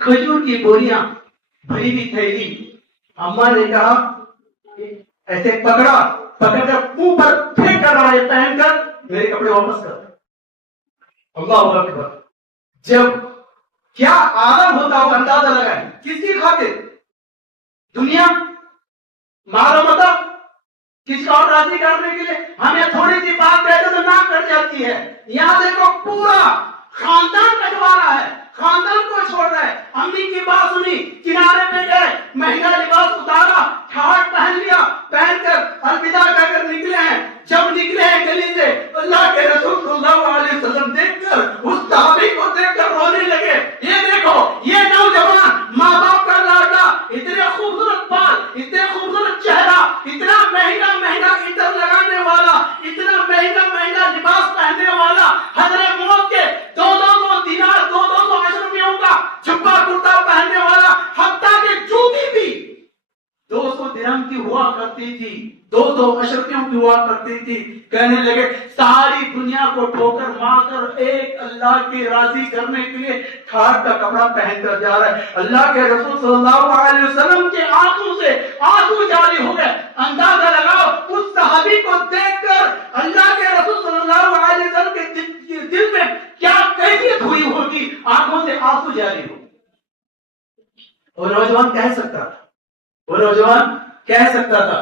کھجور کی بوریاں بھری ہوئی تھیلی. اما نے کہا ایسے پکڑ کر منہ پر پھینک کر یہ پہن کر میرے کپڑے واپس کر. اللہ اکبر. جب کیا عالم ہوتا ہو اندازہ لگائیں. کس کی خاطر؟ دنیا، معلومات، کسی اور راضی کرنے کے لیے. ہمیں تھوڑی سی بات کہتے تو نہ کر جاتی ہے. یہاں دیکھو پورا خاندان کٹوا رہا ہے، خاندان کو چھوڑ رہا ہے. امی کی بات سنی، کنارے پہ گئے، مہنگا لباس اتارا، ٹھاٹ پہن لیا، پہن کر الوداع کہہ کر نکلے ہیں. جب نکلے ہیں گلی سے، اللہ کے رسول صلی اللہ علیہ وسلم دیکھ کر اس صحابی کو دیکھ کر رونے لگے. یہ دیکھو یہ نوجوان ماں باپ کا لاڈلا، اتنے خوبصورت بال، اتنے خوبصورت چہرہ، اتنا مہنگا عطر لگانے والا، اتنا مہنگا لباس پہننے والا، حضرت موت کے 200 دینار 200 اشرفیوں کا جبہ کرتا پہننے والا، حتیٰ کہ جوتی بھی 200 درہم کی ہوا کرتی تھی، 200 اشرفیوں کی ہوا کرتی تھی. کہنے لگے ساری دنیا کو ٹھوکر مار کر ایک اللہ کی راضی کرنے کے لیے ٹھاٹ کا کپڑا پہن کر جا رہا ہے. اللہ کے رسول صلی اللہ علیہ وسلم کے آنکھوں سے آنسو جاری ہو گئے. اندازہ لگاؤ اس صحابی کو دیکھ کر اللہ کے رسول صلی اللہ علیہ وسلم کے دل میں کیا کیفیت ہوئی ہوگی. آنکھوں سے آنسو جاری ہو. اور نوجوان کہہ سکتا تھا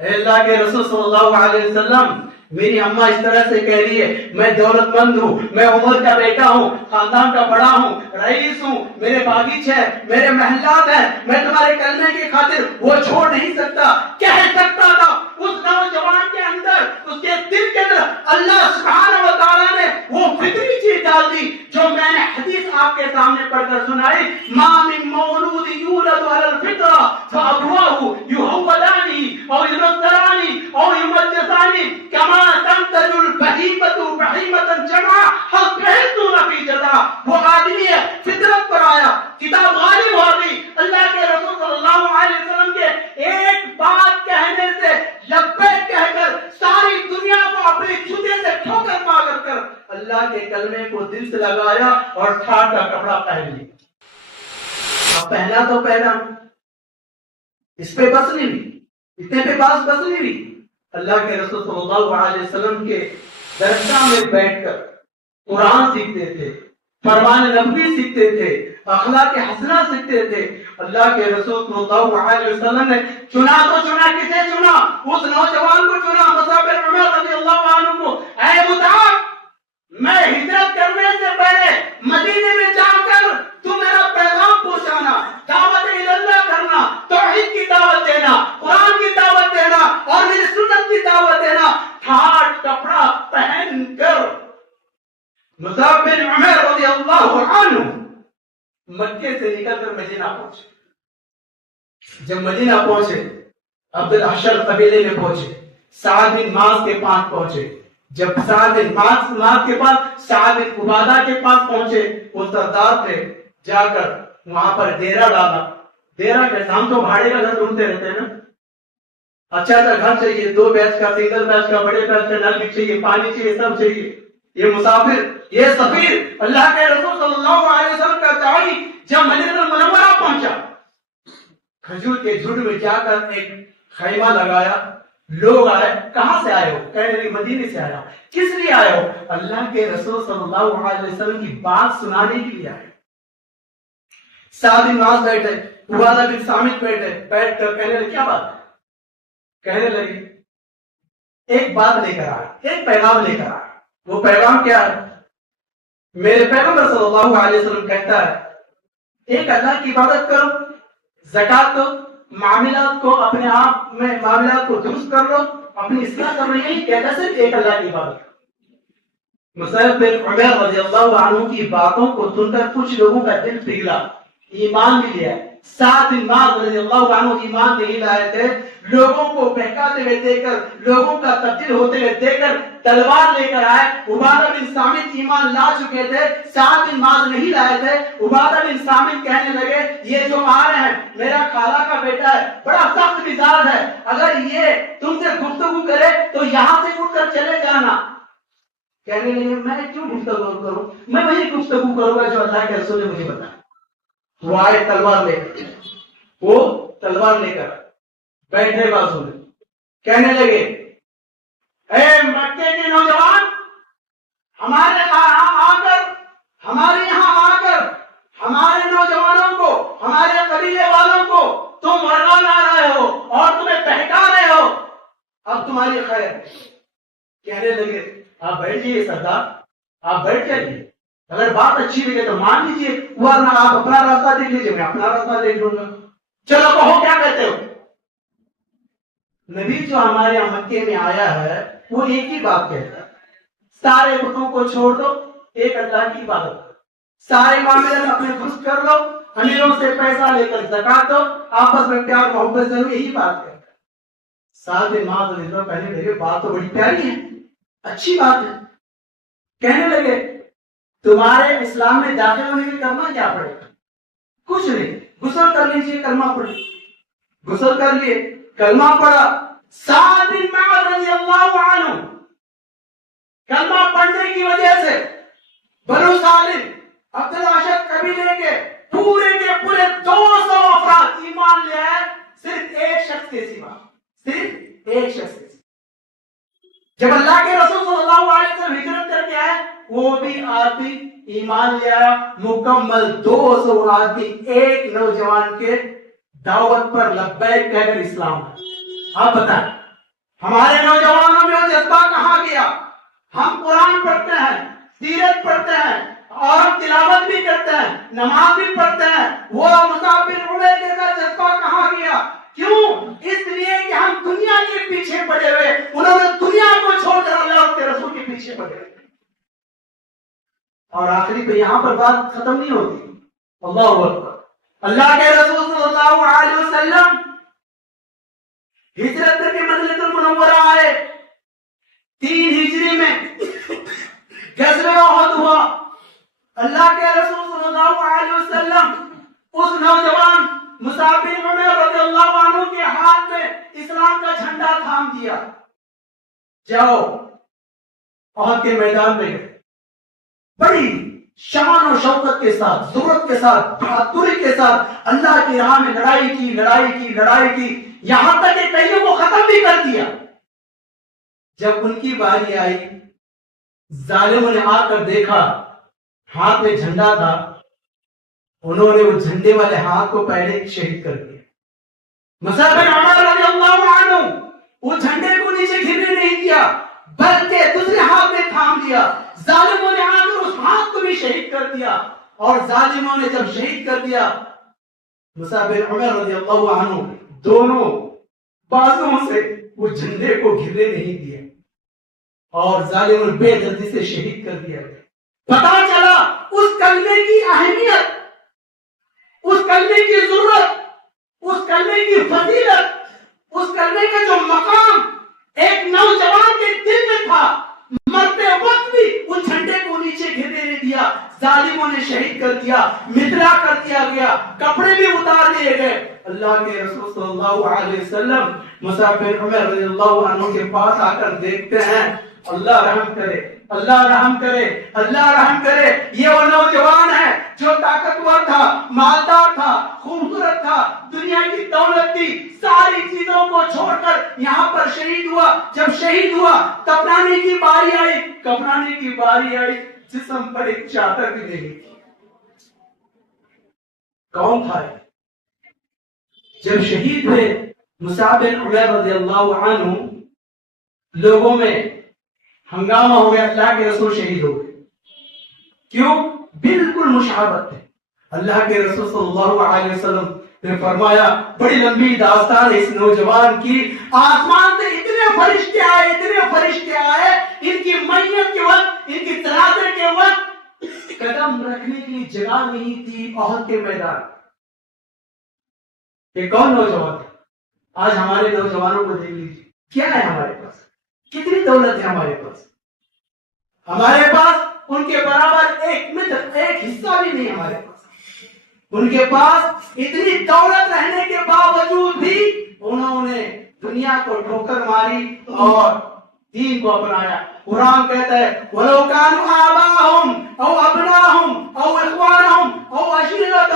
اے اللہ کے رسول صلی اللہ علیہ وسلم، میری اماں اس طرح سے کہہ رہی ہے، میں دولت مند ہوں، میں عمر کا بیٹا ہوں، خاندان کا بڑا ہوں، رئیس ہوں، میرے باغیچے ہیں، میرے محلات ہیں، میں تمہارے کلمے کی خاطر وہ چھوڑ نہیں سکتا. کہہ سکتا تھا. اس نوجوان کے اندر، اس کے دل کے اندر اللہ سبحانہ و تعالیٰ نے وہ فطری چیز ڈال دی جو میں نے حدیث آپ کے سامنے پڑھ کر سنائی. ما من مولود یولد علی الفطرہ فابواہ یہودانی او ینصرانی او یمجسانی کما تنتج البہیمۃ بہیمۃ جمع حق کہتون فی جزا. وہ آدمی ہے فطرت پر آیا، کتاب غالب ہو گئی. اللہ کے رسول صلی اللہ علیہ وسلم کے ایک بات کہنے سے لبیک کہہ کر ساری دنیا کو اپنے جوتے سے ٹھوکر مار کر اللہ کے کلمے کو دل سے لگایا اور ٹھاٹ کا کپڑا پہن لیا. اب پہلا تو پہلا اس پہ بس نہیں ہوئی، اتنے پہ بس نہیں ہوئی. اللہ کے رسول صلی اللہ علیہ وسلم کے درسگاہ میں بیٹھ کر قرآن سیکھتے تھے، فرمان نبوی سیکھتے تھے، اخلاق حسنہ سیکھتے تھے. اللہ کے رسول صلی اللہ علیہ وسلم نے چنا کسے چنا؟ اس نوجوان کو چنا، مصعب بن عمر رضی اللہ عنہ کو. اے مصعب، میں ہجرت کرنے سے پہلے مدینے میں جا کر تو میرا پیغام پہنچانا، دعوت اللہ کرنا، توحید کی دعوت دینا، قرآن کی دعوت دینا اور میری سنت کی دعوت دینا. ٹھاٹ کپڑا پہن کر مصعب بن عمر رضی اللہ عنہ مکے سے نکل کر مدینہ پہنچے. جب مدینہ پہنچے، عبد الحشر قبیلے میں پہنچے، سعد بن معاذ کے پاس پہنچے. جب سعد بن معاذ کے پاس، سعد بن عبادہ کے پاس پہنچے، وہ سردار تھے. جا کر وہاں پر ڈیرا ڈالا. ڈیرا کیسا؟ ہم تو بھاڑے کا گھر ڈھونڈتے رہتے ہیں نا. اچھا سا گھر چاہیے، 2 بیچ کا، سنگل بیچ کا، بڑے بیچ کا، نل بھی چاہیے، پانی چاہیے، سب چاہیے. یہ مسافر، یہ سفیر، اللہ کے رسول صلی اللہ علیہ وسلم کا داعی جب مدینہ منورہ پہنچا، کھجور کے جھڑ میں جا کر ایک خیمہ لگایا. لوگ آئے. کہاں سے آئے ہو؟ کہنے لگے مدینے سے آیا. کس لیے آئے ہو؟ اللہ کے رسول صلی اللہ علیہ وسلم کی بات سنانے کے لیے آئے. سعد بن معاذ بیٹھے، عبادہ بن صامت بیٹھ کر کہنے لگے کیا بات ہے؟ کہنے لگے ایک بات لے کر آئے، ایک پیغام لے کر آئے. وہ پیغام کیا ہے؟ میرے پیغمبر صلی اللہ علیہ وسلم کہتا ہے ایک اللہ کی عبادت کرو، زکات دو، معاملات کو اپنے آپ میں معاملات کو درست کر لو، اپنی اصلاح کر رہی ہے. کہتا صرف ایک اللہ کی عبادت. مصعب بن عمر رضی اللہ عنہ کی باتوں کو سن کر کچھ لوگوں کا دل پگھلا، ایمان بھی لیا. سعد بن معاذ رضی اللہ عنہ ایمان نہیں لائے تھے. لوگوں کو بہکاتے ہوئے دیکھ کر، لوگوں کا تبدیل ہوتے ہوئے دیکھ کر تلوار لے کر آئے. عبادہ بن صامت ایمان لا چکے تھے، سعد بن معاذ نہیں لائے تھے. عبادہ بن صامت کہنے لگے یہ جو آ رہے ہیں میرا خالہ کا بیٹا ہے، بڑا سخت مزاج ہے، اگر یہ تم سے گفتگو کرے تو یہاں سے اٹھ کر چلے جانا. کہنے لگے میں کیوں گفتگو کروں؟ میں وہی گفتگو کروں گا جو اللہ کے رسول نے مجھے بتایا. وہ آئے تلوار لے کر، وہ تلوار لے کر بیٹھے بازو میں، کہنے لگے اے مکے کے نوجوان، ہمارے یہاں آ کر ہمارے نوجوانوں کو، ہمارے قبیلے والوں کو تم ورگا لا رہے ہو اور تمہیں بہکا رہے ہو، اب تمہاری خیر ہے۔ کہنے لگے آپ بیٹھیے سردار، آپ بیٹھ جائیے، اگر بات اچھی لگے تو مان لیجیے، ورنہ آپ اپنا راستہ دیکھ لیجیے، میں اپنا راستہ دیکھ لوں گا، چلو کہو کیا کہتے ہو۔ نبی جو ہمارے یہاں مکے میں آیا ہے وہ ایک ہی بات کہتا ہے، سارے بتوں کو چھوڑ دو، ایک اللہ کی عبادت کرو، سارے معاملات اپنے درست کر لو، امیروں سے پیسہ لے کر زکات دو، آپس میں پیار محبت ضرور، یہی بات کرتا ہے۔ ساتھ کہنے لگے بات تو بڑی پیاری ہے، اچھی بات ہے۔ کہنے لگے تمہارے اسلام میں داخل ہونے کے کرنا کیا پڑے گا؟ کچھ نہیں، غسل کر لیجیے، کلمہ پڑھ لیجیے، غسل کر لیے، کلمہ پڑھا۔ سعد بن معاذ رضی اللہ عنہ کلمہ پڑھنے کی وجہ سے بنو سالم عبد الاشد قبیلے کے پورے 200 افراد ایمان لے آئے، صرف ایک شخص کے سوا، صرف ایک شخص کے سوا۔ جب اللہ کے رسول صلی اللہ علیہ وسلم ہجرت کر کے آئے، وہ بھی آدمی ایمان لے آیا، مکمل 200 آدمی ایک نوجوان کے دعوت پر لبیک کہہ کر اسلام ہے۔ آپ بتائیں ہمارے نوجوانوں میں وہ جذبہ کہاں گیا؟ ہم قرآن پڑھتے ہیں، سیرت پڑھتے ہیں اور ہم تلاوت بھی کرتے ہیں، نماز بھی پڑھتے ہیں، وہ مصعب بن عمیر جیسا جذبہ کہاں گیا؟ کیوں؟ اس لیے کہ ہم دنیا کے پیچھے پڑے ہوئے، انہوں نے دنیا کو چھوڑ کر اللہ اور اس کے رسول کے پیچھے پڑے ہوئے۔ اور آخری پہ یہاں پر بات ختم نہیں ہوتی، اللہ اکبر۔ اللہ کے رسول صلی اللہ علیہ وسلم ہجرت کر کے مدینہ المنورہ آئے، 3 ہجری میں غزوہ احد ہوا۔ اللہ کے رسول صلی اللہ علیہ وسلم اس نوجوان مصعب بن عمیر رضی اللہ عنہ کے ہاتھ میں اسلام کا جھنڈا تھام دیا، جاؤ احد کے میدان میں گئے، بڑی شان و شوکت کے ساتھ، ضرورت کے ساتھ، بہادری کے ساتھ اللہ کی راہ میں لڑائی کی، یہاں تک کہ کئیوں کو ختم بھی کر دیا۔ جب ان کی باری آئی، ظالموں نے آ کر دیکھا ہاتھ میں جھنڈا تھا، انہوں نے وہ جھنڈے والے ہاتھ کو پہلے شہید کر دیا۔ مصعب بن عمیر رضی اللہ عنہ وہ جھنڈے کو نیچے گرنے نہیں دیا، بلکہ دوسرے ہاتھ میں تھام دیا۔ ظالموں نے آ کر اس ہاتھ کو بھی شہید کر دیا، اور ظالموں نے جب شہید کر دیا، مصعب بن عمیر رضی اللہ عنہ دونوں بازوں سے وہ جھنڈے کو گرنے نہیں دیا، اور ظالموں نے بے دردی سے شہید کر دیا۔ پتا چلا اس کلمے کی اہمیت، اس کلمے کی ضرورت، اس کلمے کی فضیلت، اس کلمے کا جو مقام ایک نوجوان کے دل میں تھا، مرتے وقت بھی اس جھنڈے کو نیچے گرنے نہیں دیا، ظالموں نے شہید کر دیا، متلا کر دیا گیا، کپڑے بھی اتار دیے گئے۔ اللہ کے رسول صلی اللہ علیہ وسلم مصعب بن عمیر رضی اللہ عنہ کے پاس آ کر دیکھتے ہیں، اللہ رحم کرے، اللہ رحم کرے، اللہ رحم کرے، یہ وہ نوجوان ہے جو طاقتور تھا، مالدار تھا، خوبصورت تھا، دنیا کی دولت تھی، ساری چیزوں کو چھوڑ کر یہاں پر شہید ہوا۔ جب شہید ہوا کفنانے کی باری آئی، جسم پر ایک چادر بھی نہیں تھی۔ کون تھا؟ جب شہید ہوئے مصعب بن عمیر رضی اللہ عنہ، لوگوں میں ہنگامہ ہو گیا، اللہ کے رسول شہید ہو گئے۔ کیوں؟ بالکل مشابہت ہے۔ اللہ کے رسول صلی اللہ علیہ وسلم نے فرمایا، بڑی لمبی داستان اس نوجوان کی، آسمان سے اتنے فرشتے آئے، ان کی میت کے وقت، ان کی جنازے کے وقت قدم رکھنے کی جگہ نہیں تھی احد کے میدان۔ یہ کون نوجوان ہے؟ آج ہمارے نوجوانوں کو دیکھ لیجیے، کیا ہے ہمارے پاس، کتنی دولت ہے ہمارے پاس ان کے برابر ایک متر، ایک حصہ بھی نہیں ہمارے پاس۔ ان کے پاس اتنی دولت رہنے کے باوجود بھی انہوں نے دنیا کو ٹھوکر ماری اور دین کو اپنایا۔ قرآن کہتا ہے وَلَوْ كَانُوا آبَاءَهُمْ أَوْ أَبْنَاءَهُمْ أَوْ إِخْوَانَهُمْ أَوْ عَشِيرَتَهُمْ